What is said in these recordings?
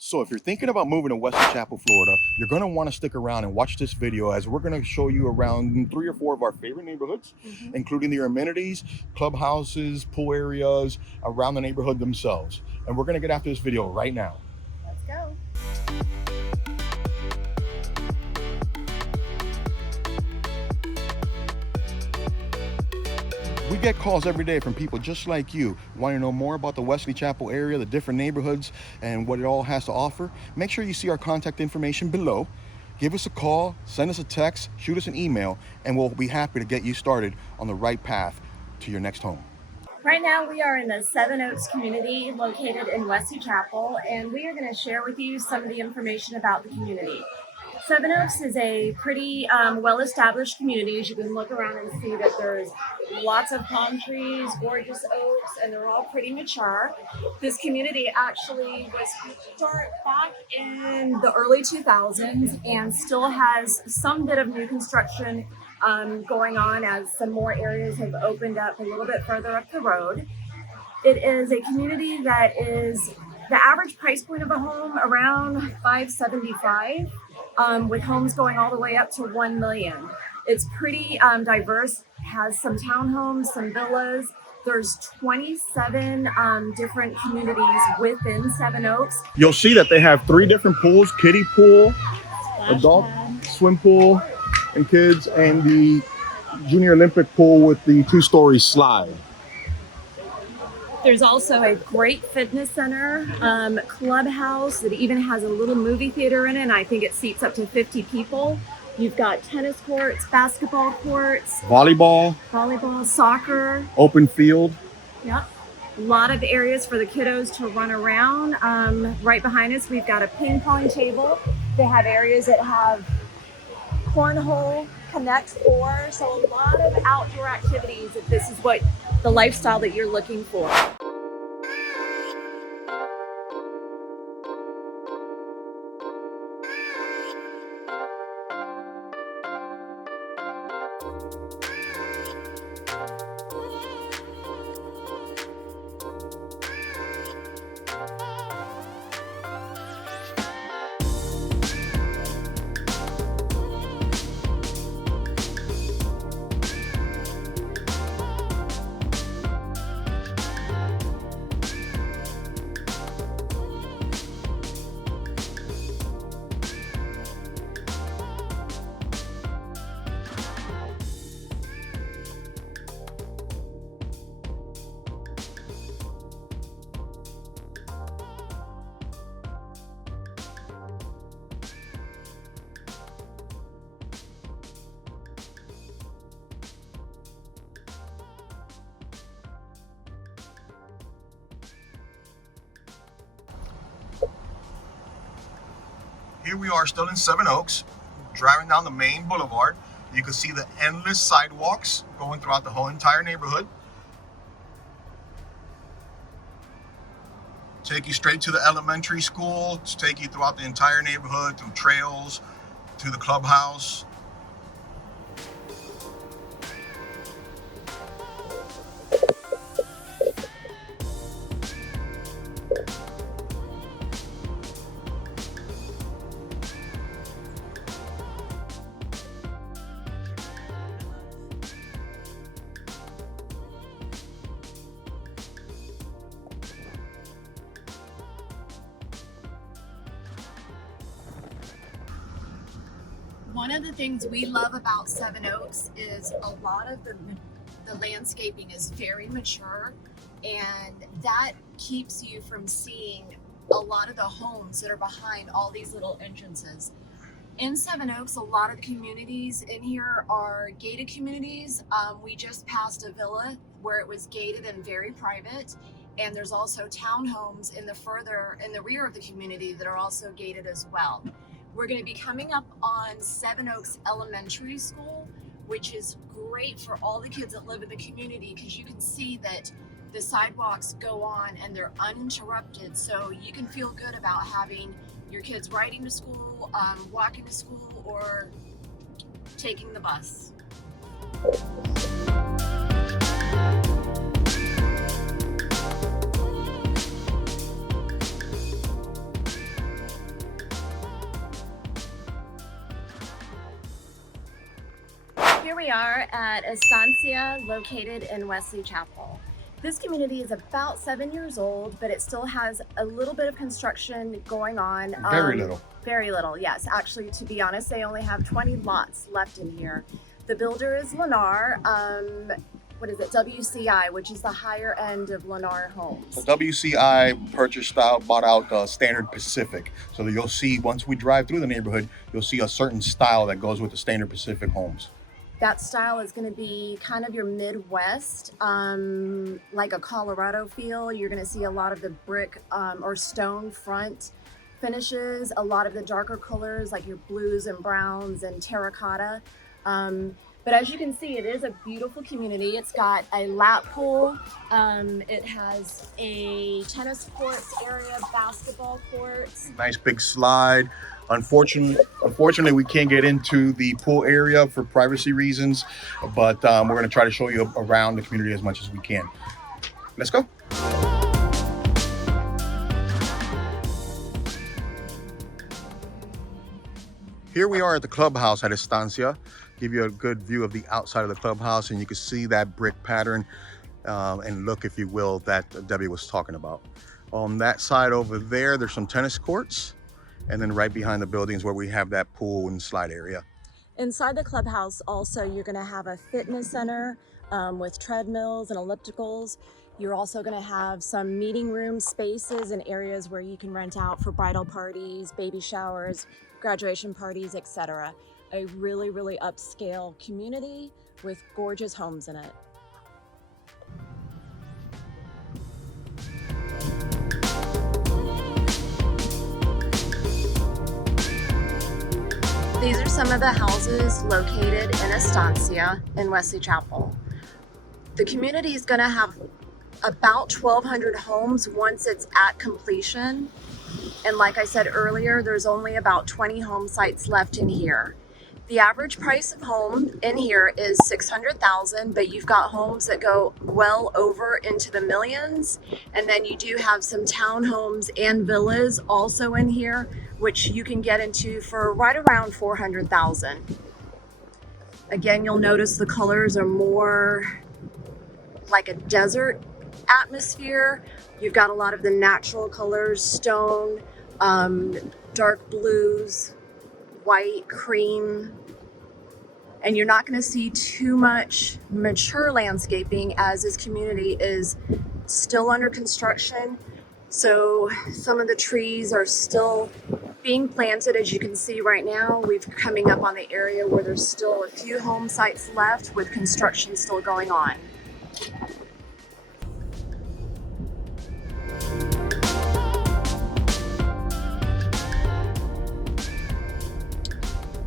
So if you're thinking about moving to Wesley Chapel, Florida, you're going to want to stick around and watch this video as we're going to show you around 3 or 4 of our favorite neighborhoods, including their amenities, clubhouses, pool areas around the neighborhood themselves. And we're going to get after this video right now. Let's go. We get calls every day from people just like you wanting to know more about the Wesley Chapel area, the different neighborhoods, and what it all has to offer. Make sure you see our contact information below. Give us a call, send us a text, shoot us an email, and we'll be happy to get you started on the right path to your next home. Right now we are in the Seven Oaks community located in Wesley Chapel, and we are going to share with you some of the information about the community. Seven Oaks is a pretty well-established community. As you can look around and see that there's lots of palm trees, gorgeous oaks, and they're all pretty mature. This community actually was started back in the early 2000s and still has some bit of new construction going on as some more areas have opened up a little bit further up the road. It is a community that is the average price point of a home around $575. With homes going all the way up to $1 million. It's pretty diverse, has some townhomes, some villas. There's 27 different communities within Seven Oaks. You'll see that they have 3 different pools: kiddie pool, adult swim pool, and kids, and the junior Olympic pool with the 2-story slide. There's also a great fitness center, clubhouse that even has a little movie theater in it, and I think it seats up to 50 people. You've got tennis courts, basketball courts, Volleyball, soccer. open field. Yep. A lot of areas for the kiddos to run around. Right behind us, we've got a ping pong table. They have areas that have cornhole, Connect 4, so a lot of outdoor activities if this is what the lifestyle that you're looking for. Here we are still in Seven Oaks, driving down the main boulevard. You can see the endless sidewalks going throughout the whole entire neighborhood. Take you straight to the elementary school, take you throughout the entire neighborhood, through trails, to the clubhouse. One of the things we love about Seven Oaks is a lot of the landscaping is very mature, and that keeps you from seeing a lot of the homes that are behind all these little entrances. In Seven Oaks, a lot of the communities in here are gated communities. We just passed a villa where it was gated and very private, and there's also townhomes in the rear of the community that are also gated as well. We're going to be coming up on Seven Oaks Elementary School, which is great for all the kids that live in the community because you can see that the sidewalks go on and they're uninterrupted, so you can feel good about having your kids riding to school, walking to school, or taking the bus. Here we are at Estancia, located in Wesley Chapel. This community is about 7 years old, but it still has a little bit of construction going on. Very little. Very little, yes. Actually, to be honest, they only have 20 lots left in here. The builder is Lennar. What is it? WCI, which is the higher end of Lennar homes. So WCI purchased out, bought out Standard Pacific. So that you'll see, once we drive through the neighborhood, you'll see a certain style that goes with the Standard Pacific homes. That style is going to be kind of your Midwest, like a Colorado feel. You're going to see a lot of the brick or stone front finishes, a lot of the darker colors like your blues and browns and terracotta. But as you can see, it is a beautiful community. It's got a lap pool. It has a tennis courts area, basketball courts. Nice big slide. Unfortunately, we can't get into the pool area for privacy reasons, but we're going to try to show you around the community as much as we can. Let's go. Here we are at the Clubhouse at Estancia. Give you a good view of the outside of the clubhouse, and you can see that brick pattern and look, if you will, that Debbie was talking about. On that side over there, there's some tennis courts, and then right behind the buildings where we have that pool and slide area. Inside the clubhouse also, you're going to have a fitness center with treadmills and ellipticals. You're also going to have some meeting room spaces and areas where you can rent out for bridal parties, baby showers, graduation parties, etc. A really, really upscale community with gorgeous homes in it. These are some of the houses located in Estancia in Wesley Chapel. The community is going to have about 1,200 homes once it's at completion. And like I said earlier, there's only about 20 home sites left in here. The average price of home in here is $600,000, but you've got homes that go well over into the millions. And then you do have some townhomes and villas also in here, which you can get into for right around $400,000. Again, you'll notice the colors are more like a desert atmosphere. You've got a lot of the natural colors, stone, dark blues, white, cream, and you're not going to see too much mature landscaping as this community is still under construction. So some of the trees are still being planted. As you can see right now, we're coming up on the area where there's still a few home sites left with construction still going on.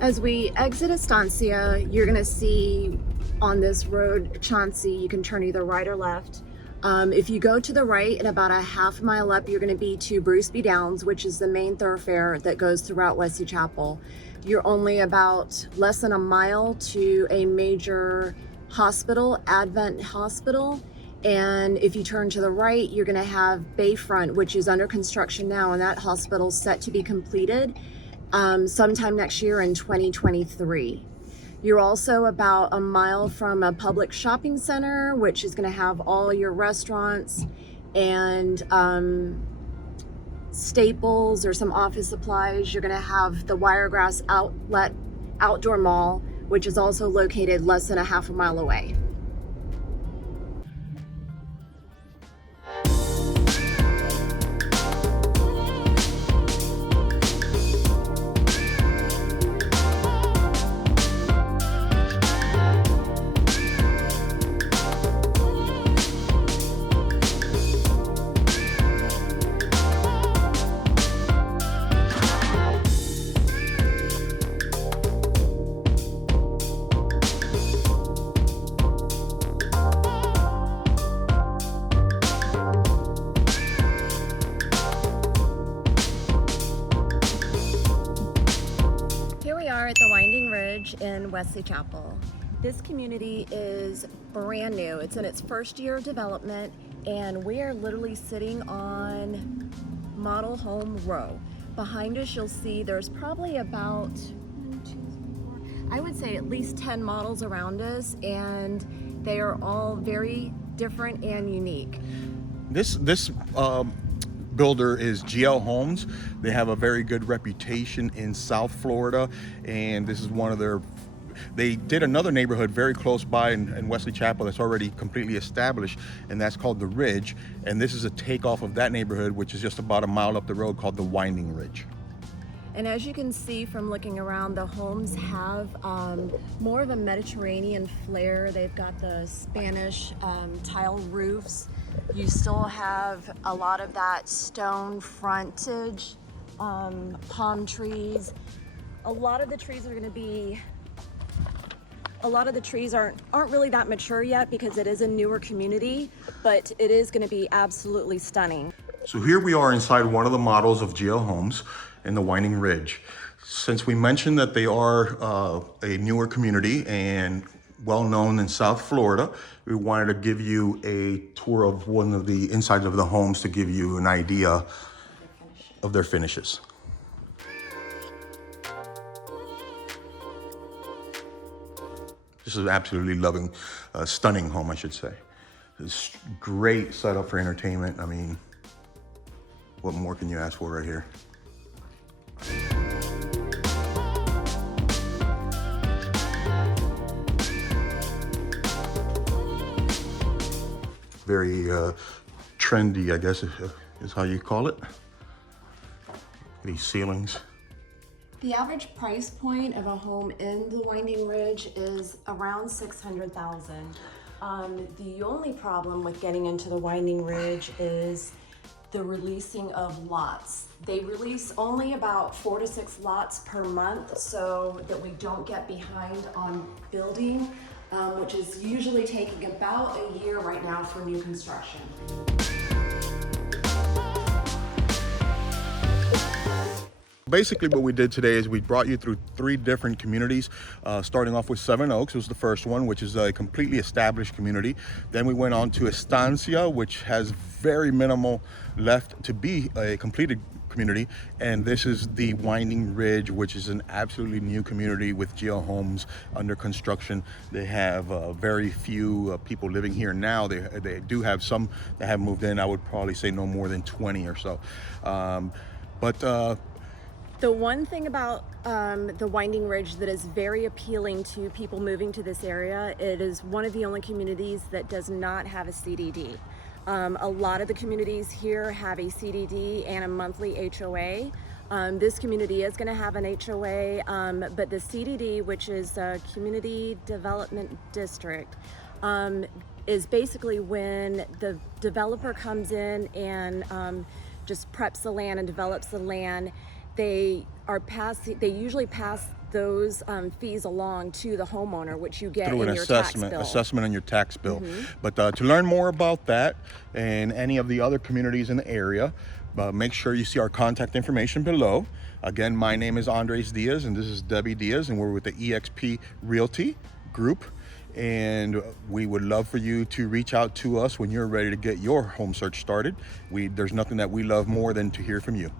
As we exit Estancia, you're going to see on this road, Chauncey, you can turn either right or left. If you go to the right and about a half mile up, you're going to be to Bruce B. Downs, which is the main thoroughfare that goes throughout Wesley Chapel. You're only about less than a mile to a major hospital, Advent Hospital. And if you turn to the right, you're going to have Bayfront, which is under construction now, and that hospital's set to be completed sometime next year in 2023. You're also about a mile from a public shopping center, which is going to have all your restaurants and staples or some office supplies. You're going to have the Wiregrass Outlet Outdoor Mall, which is also located less than a half a mile away. At the Winding Ridge in Wesley Chapel. This community is brand new. It's in its first year of development, and we are literally sitting on Model Home Row. Behind us, you'll see there's probably about I would say at least 10 models around us, and they are all very different and unique. This builder is GL Homes. They have a very good reputation in South Florida, and this is one of their, they did another neighborhood very close by in Wesley Chapel that's already completely established, and that's called the Ridge. And this is a takeoff of that neighborhood, which is just about a mile up the road, called the Winding Ridge. And as you can see from looking around, the homes have more of a Mediterranean flair. They've got the Spanish tile roofs. You still have a lot of that stone frontage, palm trees. A lot of the trees aren't really that mature yet because it is a newer community, but it is going to be absolutely stunning. So here we are inside one of the models of GL Homes in the Winding Ridge. Since we mentioned that they are a newer community and well known in South Florida, we wanted to give you a tour of one of the insides of the homes to give you an idea of their finishes. This is an absolutely loving, stunning home, I should say. It's great setup for entertainment. I mean, what more can you ask for right here? Very trendy, I guess is how you call it. These ceilings. The average price point of a home in the Winding Ridge is around $600,000. The only problem with getting into the Winding Ridge is the releasing of lots. They release only about 4 to 6 lots per month so that we don't get behind on building, which is usually taking about a year right now for new construction. Basically what we did today is we brought you through 3 different communities, starting off with Seven Oaks. It was the first one, which is a completely established community. Then we went on to Estancia, which has very minimal left to be a completed community. And this is the Winding Ridge, which is an absolutely new community with GL Homes under construction. They have very few people living here now. They do have some that have moved in. I would probably say no more than 20 or so. The one thing about the Winding Ridge that is very appealing to people moving to this area, it is one of the only communities that does not have a CDD. A lot of the communities here have a CDD and a monthly HOA. This community is going to have an HOA, but the CDD, which is a Community Development District, is basically when the developer comes in and just preps the land and develops the land. They usually pass those fees along to the homeowner, which you get through in an your assessment on your tax bill. But to learn more about that and any of the other communities in the area, make sure you see our contact information below. Again, my name is Andres Diaz, and this is Debbie Diaz, and we're with the EXP Realty Group. And we would love for you to reach out to us when you're ready to get your home search started. There's nothing that we love more than to hear from you.